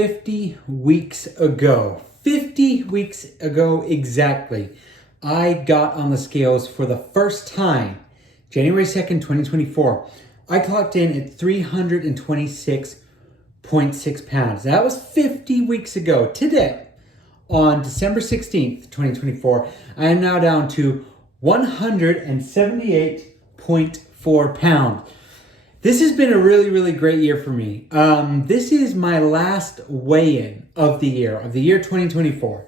50 weeks ago, 50 weeks ago exactly, I got on the scales for the first time, January 2nd, 2024. I clocked in at 326.6 pounds. That was 50 weeks ago. Today, on December 16th, 2024, I am now down to 178.4 pounds. This has been a really great year for me. This is my last weigh-in of the year 2024.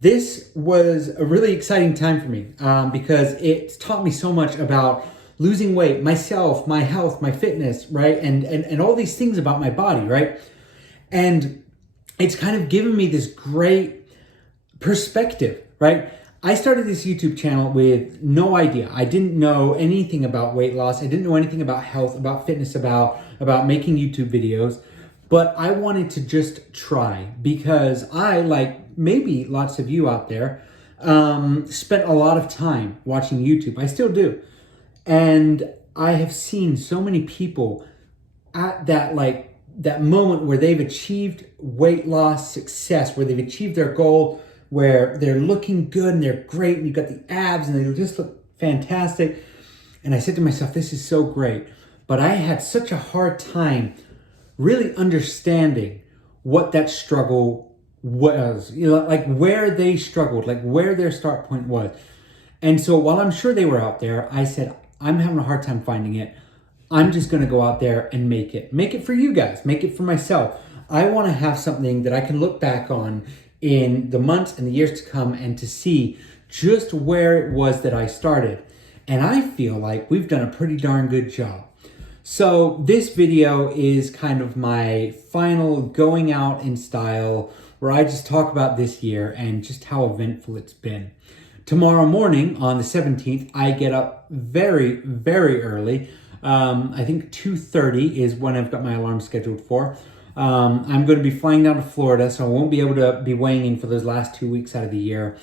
This was a really exciting time for me because it's taught me so much about losing weight, myself, my health, my fitness, right? And all these things about my body, right? And it's kind of given me this great perspective, right? I started this YouTube channel with no idea. I didn't know anything about weight loss. I didn't know anything about health, about fitness, about making YouTube videos. But I wanted to just try because I, like maybe lots of you out there, spent a lot of time watching YouTube. I still do. And I have seen so many people at that moment where they've achieved weight loss success, where they've achieved their goal, where they're looking good and they're great and you've got the abs and they just look fantastic. And I said to myself, this is so great. But I had such a hard time really understanding what that struggle was, like where they struggled, like where their start point was. And so while I'm sure they were out there, I said, I'm having a hard time finding it. I'm just going to go out there and make it for you guys, make it for myself. I want to have something that I can look back on in the months and the years to come and to see just where it was that I started. And I feel like we've done a pretty darn good job. So this video is kind of my final going out in style where I just talk about this year and just how eventful it's been. Tomorrow morning on the 17th, I get up very early. I think 2:30 is when I've got my alarm scheduled for. I'm going to be flying down to Florida, so I won't be able to be weighing in for those last 2 weeks out of the year.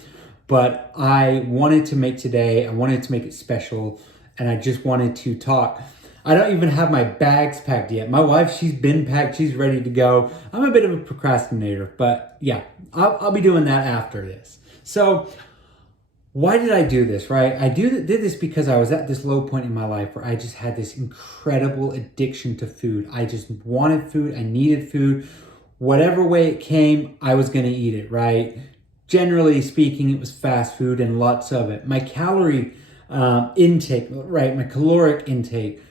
But I wanted to make today, I wanted to make it special, and I just wanted to talk. I don't even have my bags packed yet. My wife, she's been packed, she's ready to go. I'm a bit of a procrastinator, but yeah, I'll be doing that after this. So why did I do this, right? I did this because I was at this low point in my life where I just had this incredible addiction to food. I just wanted food. I needed food. Whatever way it came, I was going to eat it, right? Generally speaking, it was fast food and lots of it. My calorie intake, right? My caloric intake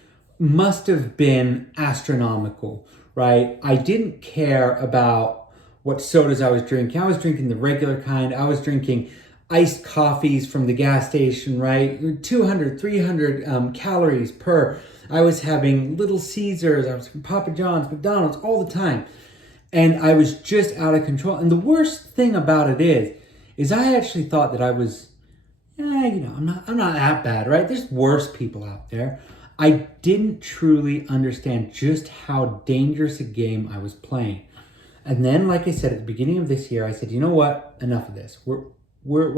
must have been astronomical, right? I didn't care about what sodas I was drinking. I was drinking the regular kind. I was drinking iced coffees from the gas station, right? 200, 300 calories per. I was having Little Caesars, I was having Papa John's, McDonald's all the time. And I was just out of control. And the worst thing about it is I actually thought that I was, I'm not that bad, right? There's worse people out there. I didn't truly understand just how dangerous a game I was playing. And then, like I said, at the beginning of this year, I said, you know what? Enough of this. We're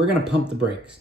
going to pump the brakes.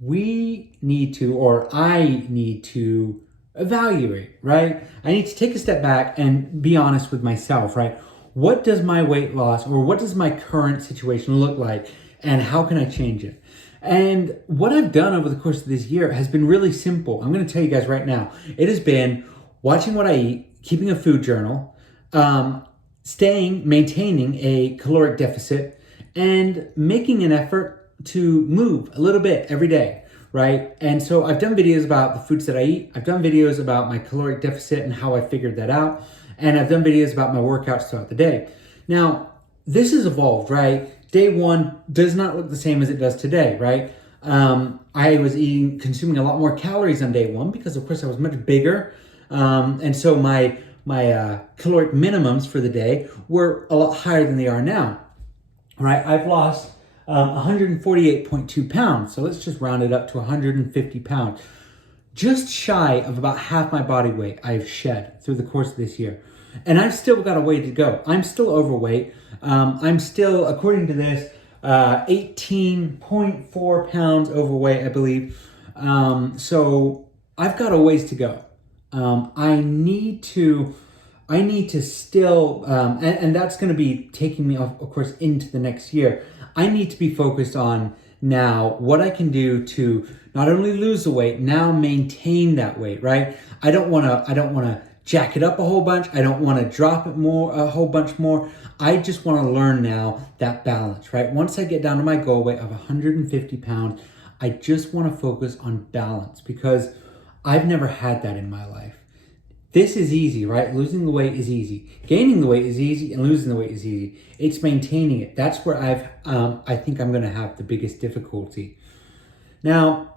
We need to, or I need to evaluate, right? I need to take a step back and be honest with myself, right? What does my weight loss or what does my current situation look like and how can I change it? And what I've done over the course of this year has been really simple. I'm going to tell you guys right now. It has been watching what I eat, keeping a food journal, maintaining a caloric deficit, and making an effort to move a little bit every day, right? And so I've done videos about the foods that I eat. I've done videos about my caloric deficit and how I figured that out. And I've done videos about my workouts throughout the day. Now, this has evolved, right? Day one does not look the same as it does today, right? I was consuming a lot more calories on day one because, of course, I was much bigger. And so my caloric minimums for the day were a lot higher than they are now, right? I've lost 148.2 pounds. So let's just round it up to 150 pounds. Just shy of about half my body weight I've shed through the course of this year. And I've still got a way to go. I'm still overweight. I'm still, according to this, 18.4 pounds overweight, I believe. So I've got a ways to go. I need to I need to still, and that's going to be taking me, of course, into the next year. I need to be focused on now what I can do to not only lose the weight, now maintain that weight, right? I don't want to jack it up a whole bunch. I don't want to drop it a whole bunch more. I just want to learn now that balance, right? Once I get down to my goal weight of 150 pounds, I just want to focus on balance because I've never had that in my life. This is easy, right? Losing the weight is easy. Gaining the weight is easy, and losing the weight is easy. It's maintaining it. That's where I think I'm going to have the biggest difficulty. Now,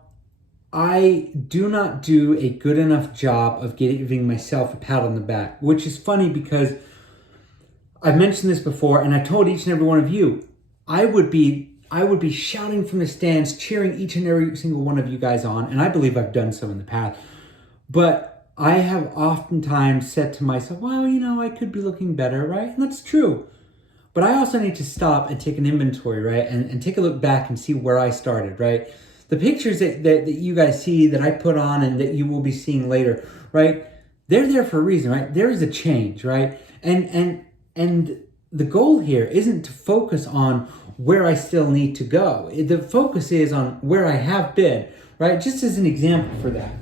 I do not do a good enough job of giving myself a pat on the back, which is funny because I've mentioned this before, and I told each and every one of you, I would be shouting from the stands, cheering each and every single one of you guys on, and I believe I've done so in the past. But I have oftentimes said to myself, well, I could be looking better, right? And that's true. But I also need to stop and take an inventory, right? And take a look back and see where I started, right? The pictures that you guys see that I put on and that you will be seeing later, right? They're there for a reason, right? There is a change, right? And the goal here isn't to focus on where I still need to go. The focus is on where I have been, right? Just as an example for that.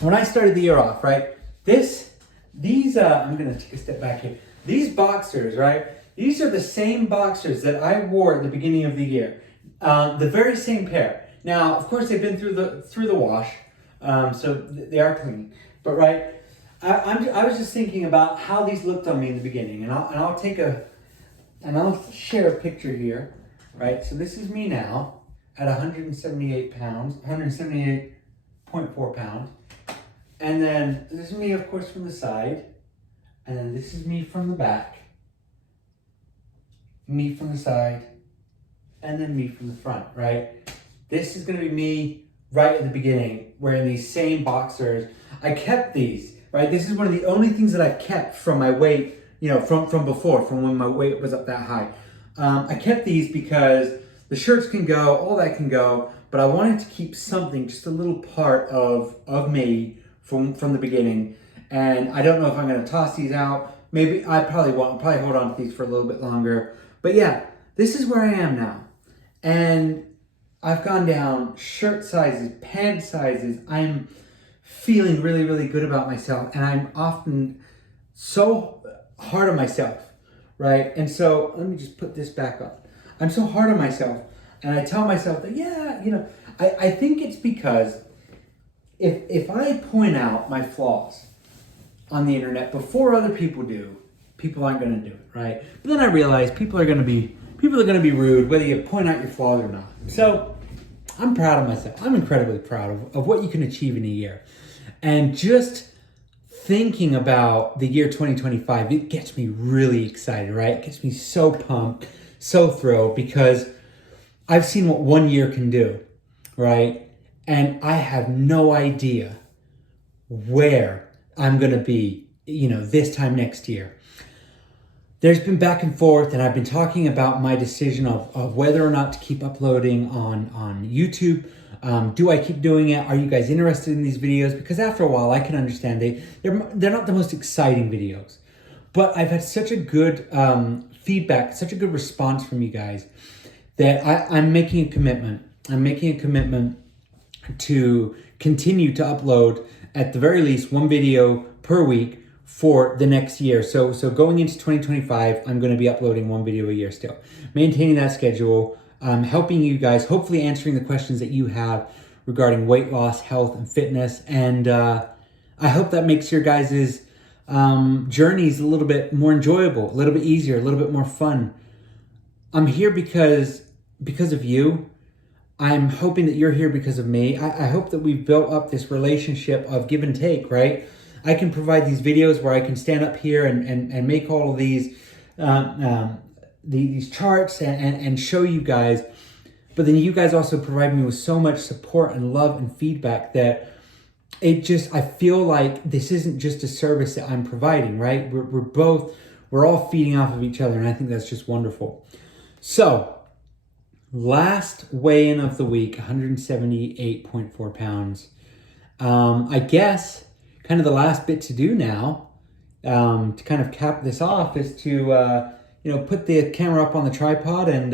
When I started the year off, right, I'm going to take a step back here. These boxers, right, these are the same boxers that I wore at the beginning of the year. The very same pair. Now, of course, they've been through the wash, so they are clean. But, right, I was just thinking about how these looked on me in the beginning. And I'll share a picture here, right? So this is me now at 178 pounds, 178.4 pounds. And then this is me, of course, from the side. And then this is me from the back. Me from the side. And then me from the front, right? This is going to be me right at the beginning, wearing these same boxers. I kept these, right? This is one of the only things that I've kept from my weight, from before, from when my weight was up that high. I kept these because the shirts can go, all that can go, but I wanted to keep something, just a little part of me from the beginning. And I don't know if I'm going to toss these out. Maybe I probably won't. I'll probably hold on to these for a little bit longer. But yeah, this is where I am now. And I've gone down shirt sizes, pant sizes. I'm feeling really, really good about myself. And I'm often so hard on myself, right? And so let me just put this back up. I'm so hard on myself. And I tell myself that, I think it's because if I point out my flaws on the internet before other people do, people aren't going to do it, right? But then I realize people are going to be rude, whether you point out your flaws or not. So I'm proud of myself. I'm incredibly proud of what you can achieve in a year. And just thinking about the year 2025, it gets me really excited, right? It gets me so pumped, so thrilled, because I've seen what 1 year can do, right? And I have no idea where I'm going to be, this time next year. There's been back and forth, and I've been talking about my decision of whether or not to keep uploading on YouTube. Do I keep doing it? Are you guys interested in these videos? Because after a while, I can understand they're not the most exciting videos. But I've had such a good feedback, such a good response from you guys that I'm making a commitment. I'm making a commitment to continue to upload at the very least one video per week for the next year. So going into 2025, I'm going to be uploading one video a year still. Maintaining that schedule, helping you guys, hopefully answering the questions that you have regarding weight loss, health, and fitness. And I hope that makes your guys' journeys a little bit more enjoyable, a little bit easier, a little bit more fun. I'm here because of you. I'm hoping that you're here because of me. I hope that we've built up this relationship of give and take, right? I can provide these videos where I can stand up here and make all of these charts and show you guys. But then you guys also provide me with so much support and love and feedback that I feel like this isn't just a service that I'm providing, right? We're all feeding off of each other, and I think that's just wonderful. So, last weigh-in of the week, 178.4 pounds. I guess kind of the last bit to do now to kind of cap this off is to put the camera up on the tripod and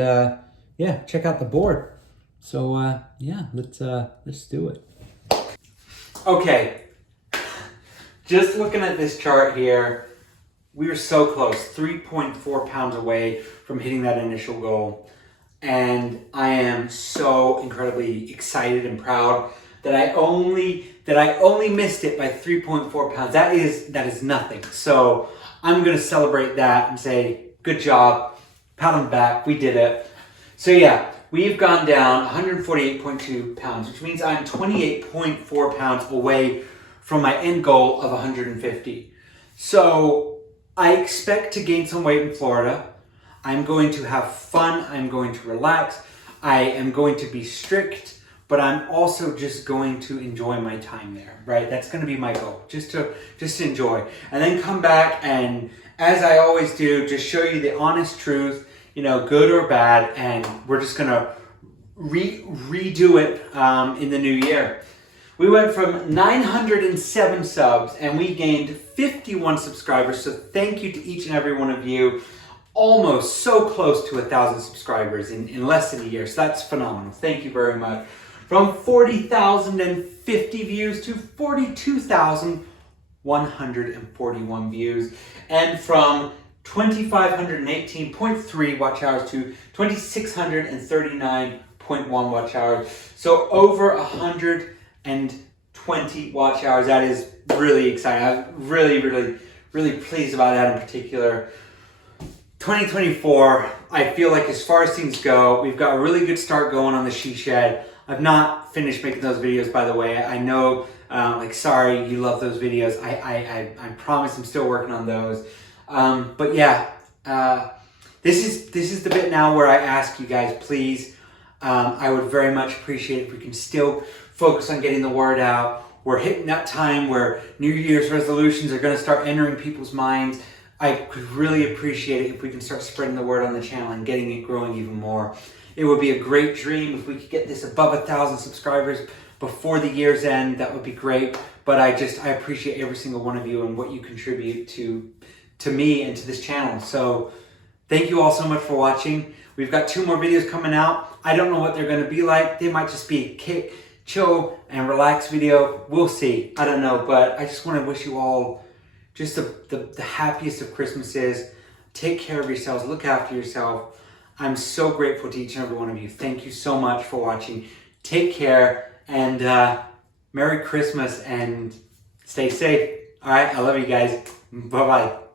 check out the board. So let's do it. Okay, just looking at this chart here, we were so close, 3.4 pounds away from hitting that initial goal. And I am so incredibly excited and proud that I only missed it by 3.4 pounds. That is nothing. So I'm gonna celebrate that and say, good job, pat on the back, we did it. So yeah, we've gone down 148.2 pounds, which means I'm 28.4 pounds away from my end goal of 150. So I expect to gain some weight in Florida. I'm going to have fun. I'm going to relax. I am going to be strict, but I'm also just going to enjoy my time there, right? That's going to be my goal, just to enjoy. And then come back and, as I always do, just show you the honest truth, good or bad, and we're just going to redo it in the new year. We went from 907 subs and we gained 51 subscribers. So thank you to each and every one of you. Almost so close to 1,000 subscribers in less than a year. So that's phenomenal. Thank you very much. From 40,050 views to 42,141 views. And from 2,518.3 watch hours to 2,639.1 watch hours. So over 120 watch hours. That is really exciting. I'm really pleased about that in particular. 2024, I feel like as far as things go, we've got a really good start going on the She Shed. I've not finished making those videos, by the way. I know, sorry, you love those videos. I promise I'm still working on those. But yeah, this is the bit now where I ask you guys, please, I would very much appreciate if we can still focus on getting the word out. We're hitting that time where New Year's resolutions are going to start entering people's minds. I could really appreciate it if we can start spreading the word on the channel and getting it growing even more. It would be a great dream if we could get this above 1,000 subscribers before the year's end. That would be great. But I appreciate every single one of you and what you contribute to me and to this channel. So thank you all so much for watching. We've got 2 more videos coming out. I don't know what they're going to be like. They might just be kick, chill, and relax video. We'll see. I don't know. But I just want to wish you all just the happiest of Christmases. Take care of yourselves. Look after yourself. I'm so grateful to each and every one of you. Thank you so much for watching. Take care and Merry Christmas and stay safe. All right. I love you guys. Bye-bye.